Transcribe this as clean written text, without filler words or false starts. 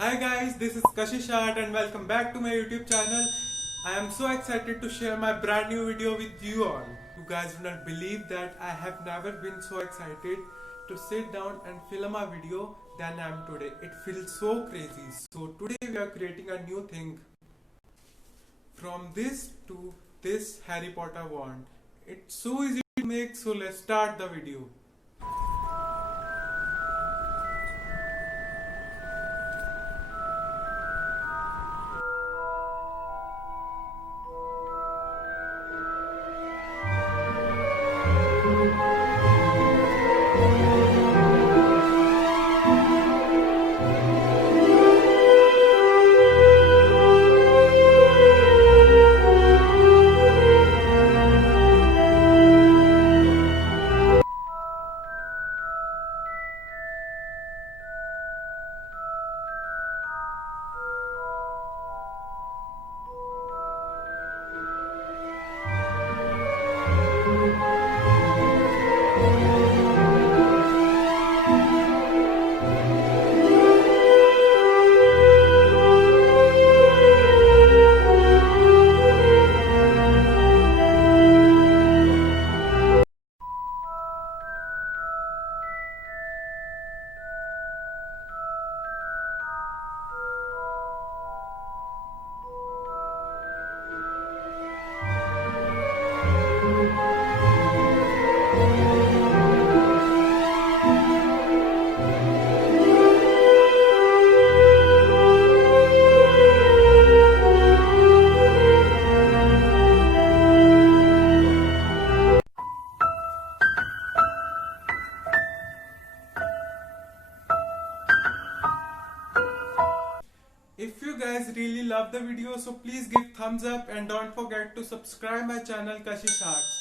Hi guys, this is Kashish Art and welcome back to my YouTube channel. I am so excited to share my brand new video with you all. You guys will not believe that I have never been so excited to sit down and film a video than I am today. It feels so crazy. So today we are creating a new thing. From this to this Harry Potter wand. It's so easy to make, so let's start the video. If you guys really love the video, so please give thumbs up and don't forget to subscribe my channel Kashish Art.